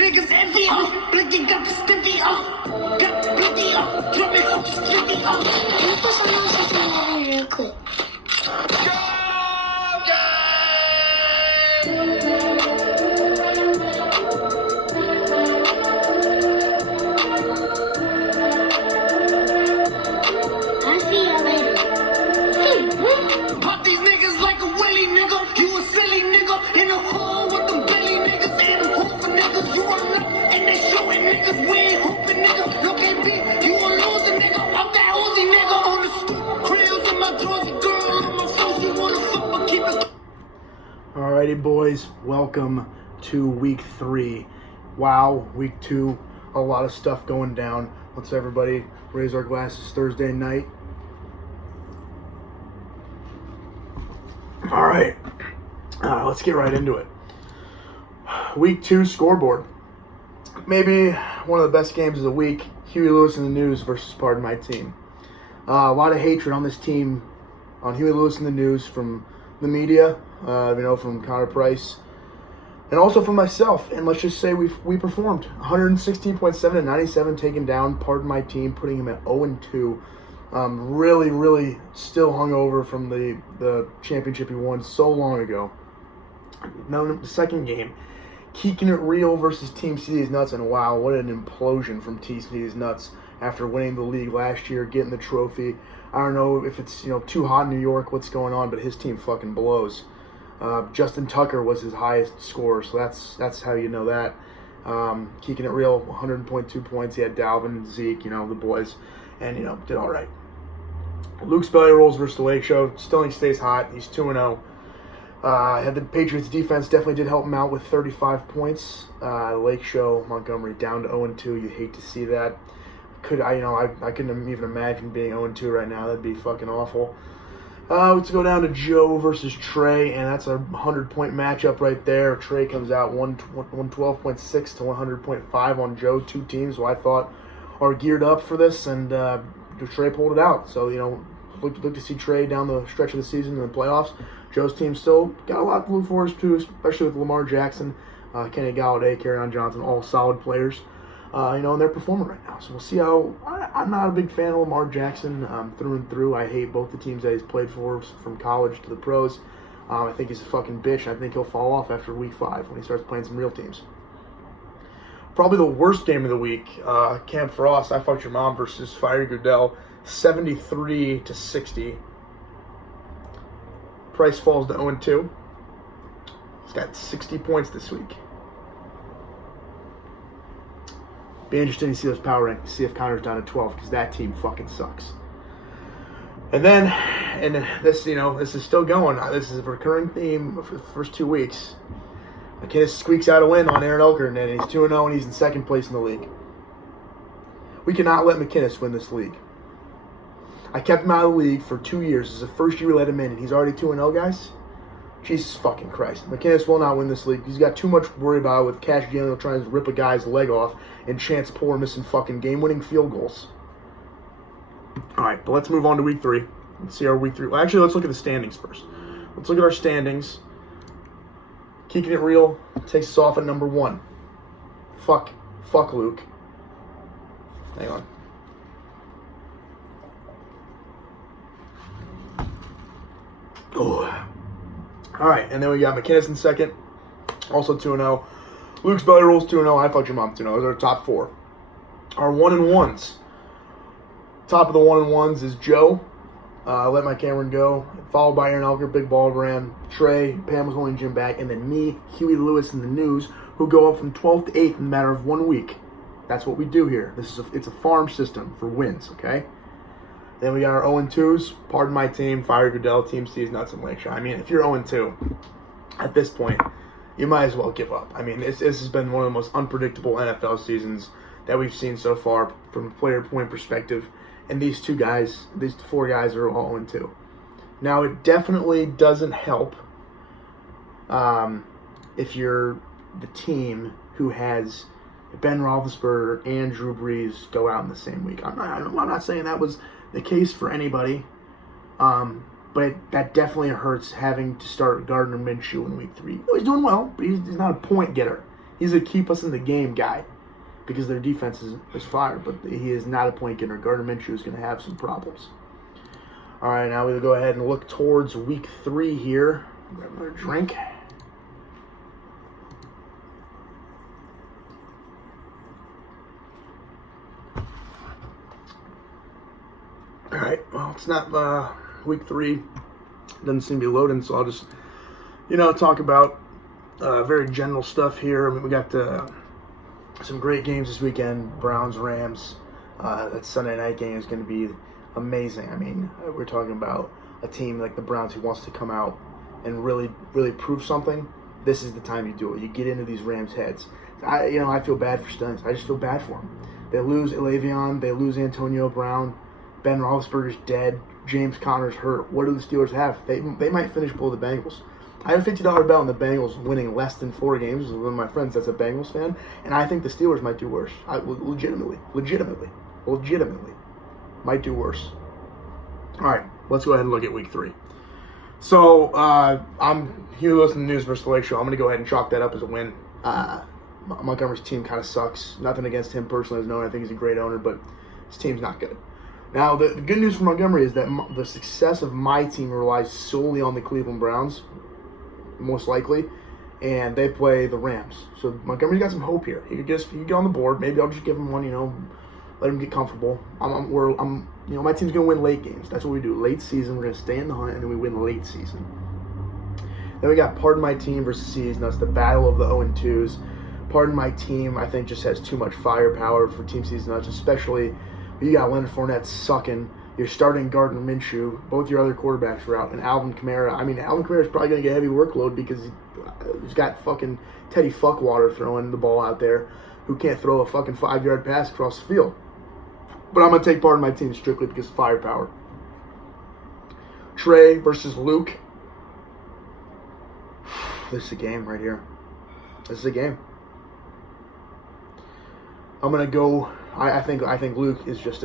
Niggas envy, blinking got the stiffy, got the blicky, drumming up the sticky, Can you put some on something real quick? I'll see y'all later. Pop these niggas like a willy nigga. You a silly nigga in a hole with them belly niggas and them hooping niggas. You are not, and they showing niggas. We ain't hooping nigga. Look at me, you a loser nigga. I'm that Uzi nigga on the stoop. Crayons in my drawers, girl on my phone. You wanna fuck, but keep it. Alrighty, boys, welcome to week 3. Wow, week 2, a lot of stuff going down. Let's everybody raise our glasses. Thursday night. All right, let's get right into it. Week 2 scoreboard. Maybe one of the best games of the week. Huey Lewis and the News versus Pardon My Team. A lot of hatred on this team, on Huey Lewis and the News from the media, from Connor Price, and also from myself. And let's just say we performed. 116.7 to 97, taking down Pardon My Team, putting him at 0-2. Really still hungover from the championship he won so long ago. Now the second game, Keeping It Real versus Team Cities Nuts, and wow, what an implosion from Team Cities Nuts after winning the league last year, getting the trophy. I don't know if it's too hot in New York, what's going on, but his team fucking blows. Justin Tucker was his highest scorer, so that's how you know that. Keeping It Real, 100.2 points. He had Dalvin, Zeke, the boys, and did all right. Luke's Belly Rolls versus the Lake Show. Stilling stays hot. He's 2-0. Had the Patriots defense definitely did help him out with 35 points. Lake Show, Montgomery down to 0-2. You hate to see that. I couldn't even imagine being 0-2 right now. That'd be fucking awful. Let's go down to Joe versus Trey, and that's a 100-point matchup right there. Trey comes out 112.6 to 100.5 on Joe. Two teams who I thought are geared up for this, and Trey pulled it out. So, look to see Trey down the stretch of the season in the playoffs. Joe's team still got a lot to look for too, especially with Lamar Jackson, Kenny Galladay, Kerryon Johnson, all solid players. And they're performing right now. So we'll see how. I'm not a big fan of Lamar Jackson through and through. I hate both the teams that he's played for, from college to the pros. I think he's a fucking bitch. I think he'll fall off after week 5 when he starts playing some real teams. Probably the worst game of the week, Camp Frost, I Fucked Your Mom versus Fiery Goodell, 73 to 60. Price falls to 0-2. He's got 60 points this week. Be interesting to see those power rankings, see if Connor's down to 12, because that team fucking sucks. And this, this is still going. This is a recurring theme for the first 2 weeks. McKinnis squeaks out a win on Aaron Elkert, and he's 2-0, and he's in second place in the league. We cannot let McKinnis win this league. I kept him out of the league for 2 years. This is the first year we let him in, and he's already 2-0, guys. Jesus fucking Christ. McKinnis will not win this league. He's got too much to worry about with Cash Gianno trying to rip a guy's leg off and Chance Poor missing fucking game-winning field goals. All right, but let's move on to week 3. Let's see our week 3. Well, actually, let's look at the standings first. Let's look at our standings. Keeping It Real takes us off at number 1. Fuck Luke. Hang on. Oh. All right, and then we got McKinnis in second, also 2-0. Luke's Belly Rolls 2-0. I Fucked Your Mom 2-0. Those are our top 4. Our 1-1s. Top of the 1-1s is Joe. Let My Cameron Go. Followed by Aaron Elker, Big Ball Brand, Trey, Pam was holding Jim back, and then me, Huey Lewis, and the News, who go up from 12th to 8th in a matter of 1 week. That's what we do here. It's a farm system for wins, okay? Then we got our 0-2s, Pardon My Team, Fiery Goodell, Team C's Nuts, and Lakeshore. I mean, if you're 0-2, at this point, you might as well give up. I mean, this has been one of the most unpredictable NFL seasons that we've seen so far from a player point perspective. And these 4 guys are all 0-2. Now, it definitely doesn't help if you're the team who has Ben Roethlisberger and Drew Brees go out in the same week. I'm not saying that was the case for anybody, but that definitely hurts having to start Gardner Minshew in week 3. He's doing well, but he's not a point getter. He's a keep us in the game guy because their defense is fire, but he is not a point getter. Gardner Minshew is going to have some problems. All right, now we'll go ahead and look towards week 3 here. Grab another drink. All right, well, it's not week 3. Doesn't seem to be loading, so I'll just, talk about very general stuff here. I mean, we got some great games this weekend. Browns, Rams. That Sunday night game is going to be amazing. I mean, we're talking about a team like the Browns who wants to come out and really, really prove something. This is the time you do it. You get into these Rams' heads. I feel bad for Stunts. I just feel bad for them. They lose Le'Veon. They lose Antonio Brown. Ben Roethlisberger's dead. James Conner's hurt. What do the Steelers have? They might finish below the Bengals. I have a $50 bet on the Bengals winning less than 4 games. With one of my friends that's a Bengals fan, and I think the Steelers might do worse. Legitimately might do worse. All right, let's go ahead and look at week 3. So I'm here listening to News versus the Lake Show. I'm going to go ahead and chalk that up as a win. Montgomery's team kind of sucks. Nothing against him personally as known. I think he's a great owner, but his team's not good. Now, the good news for Montgomery is that the success of my team relies solely on the Cleveland Browns, most likely, and they play the Rams. So Montgomery's got some hope here. He could get on the board. Maybe I'll just give him one, let him get comfortable. My team's going to win late games. That's what we do. Late season, we're going to stay in the hunt, and then we win late season. Then we got Pardon My Team versus Season. That's the battle of the 0-2s. Pardon My Team, I think, just has too much firepower for Team Season Nuts, especially you got Leonard Fournette sucking. You're starting Gardner Minshew. Both your other quarterbacks are out. And Alvin Kamara. I mean, Alvin Kamara is probably going to get a heavy workload because he's got fucking Teddy Fuckwater throwing the ball out there who can't throw a fucking 5-yard pass across the field. But I'm going to take Pardon My Team strictly because of firepower. Trey versus Luke. This is a game right here. This is a game. I'm going to go... I think Luke is just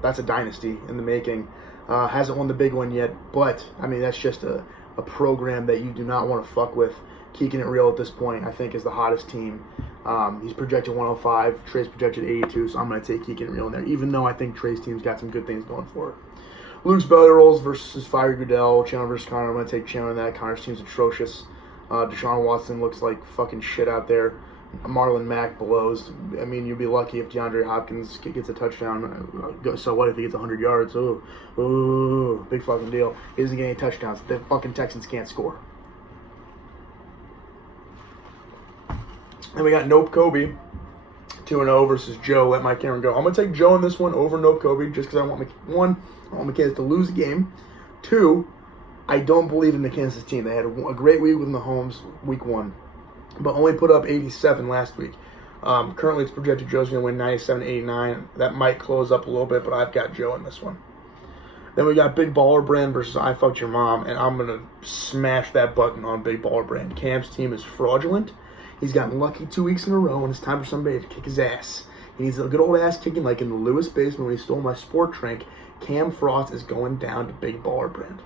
that's a dynasty in the making. Hasn't won the big one yet, but I mean that's just a program that you do not want to fuck with. Keeping it real at this point, I think is the hottest team. He's projected 105. Trey's projected 82, so I'm going to take Keeping It Real in there, even though I think Trey's team's got some good things going for it. Luke's belly rolls versus Fire Goodell. Chandler versus Connor. I'm going to take Chandler in that. Connor's team's atrocious. Deshaun Watson looks like fucking shit out there. Marlon Mack blows. I mean, you'd be lucky if DeAndre Hopkins gets a touchdown. So what if he gets 100 yards? Ooh, big fucking deal. He doesn't get any touchdowns. The fucking Texans can't score. And we got Nope Kobe, 2-0 versus Joe. Let Mike Cameron go. I'm going to take Joe in this one over Nope Kobe just because I want my Kansas to lose the game. 2, I don't believe in the Kansas team. They had a great week with Mahomes week 1. But only put up 87 last week. Currently, it's projected Joe's going to win 97-89. That might close up a little bit, but I've got Joe in this one. Then we got Big Baller Brand versus I Fucked Your Mom, and I'm going to smash that button on Big Baller Brand. Cam's team is fraudulent. He's gotten lucky 2 weeks in a row, and it's time for somebody to kick his ass. He needs a good old ass kicking like in the Lewis basement when he stole my sport drink. Cam Frost is going down to Big Baller Brand.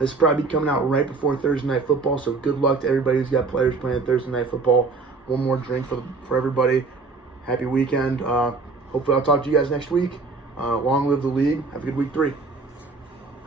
This will probably be coming out right before Thursday Night Football, so good luck to everybody who's got players playing Thursday Night Football. One more drink for everybody. Happy weekend. Hopefully I'll talk to you guys next week. Long live the league. Have a good week 3.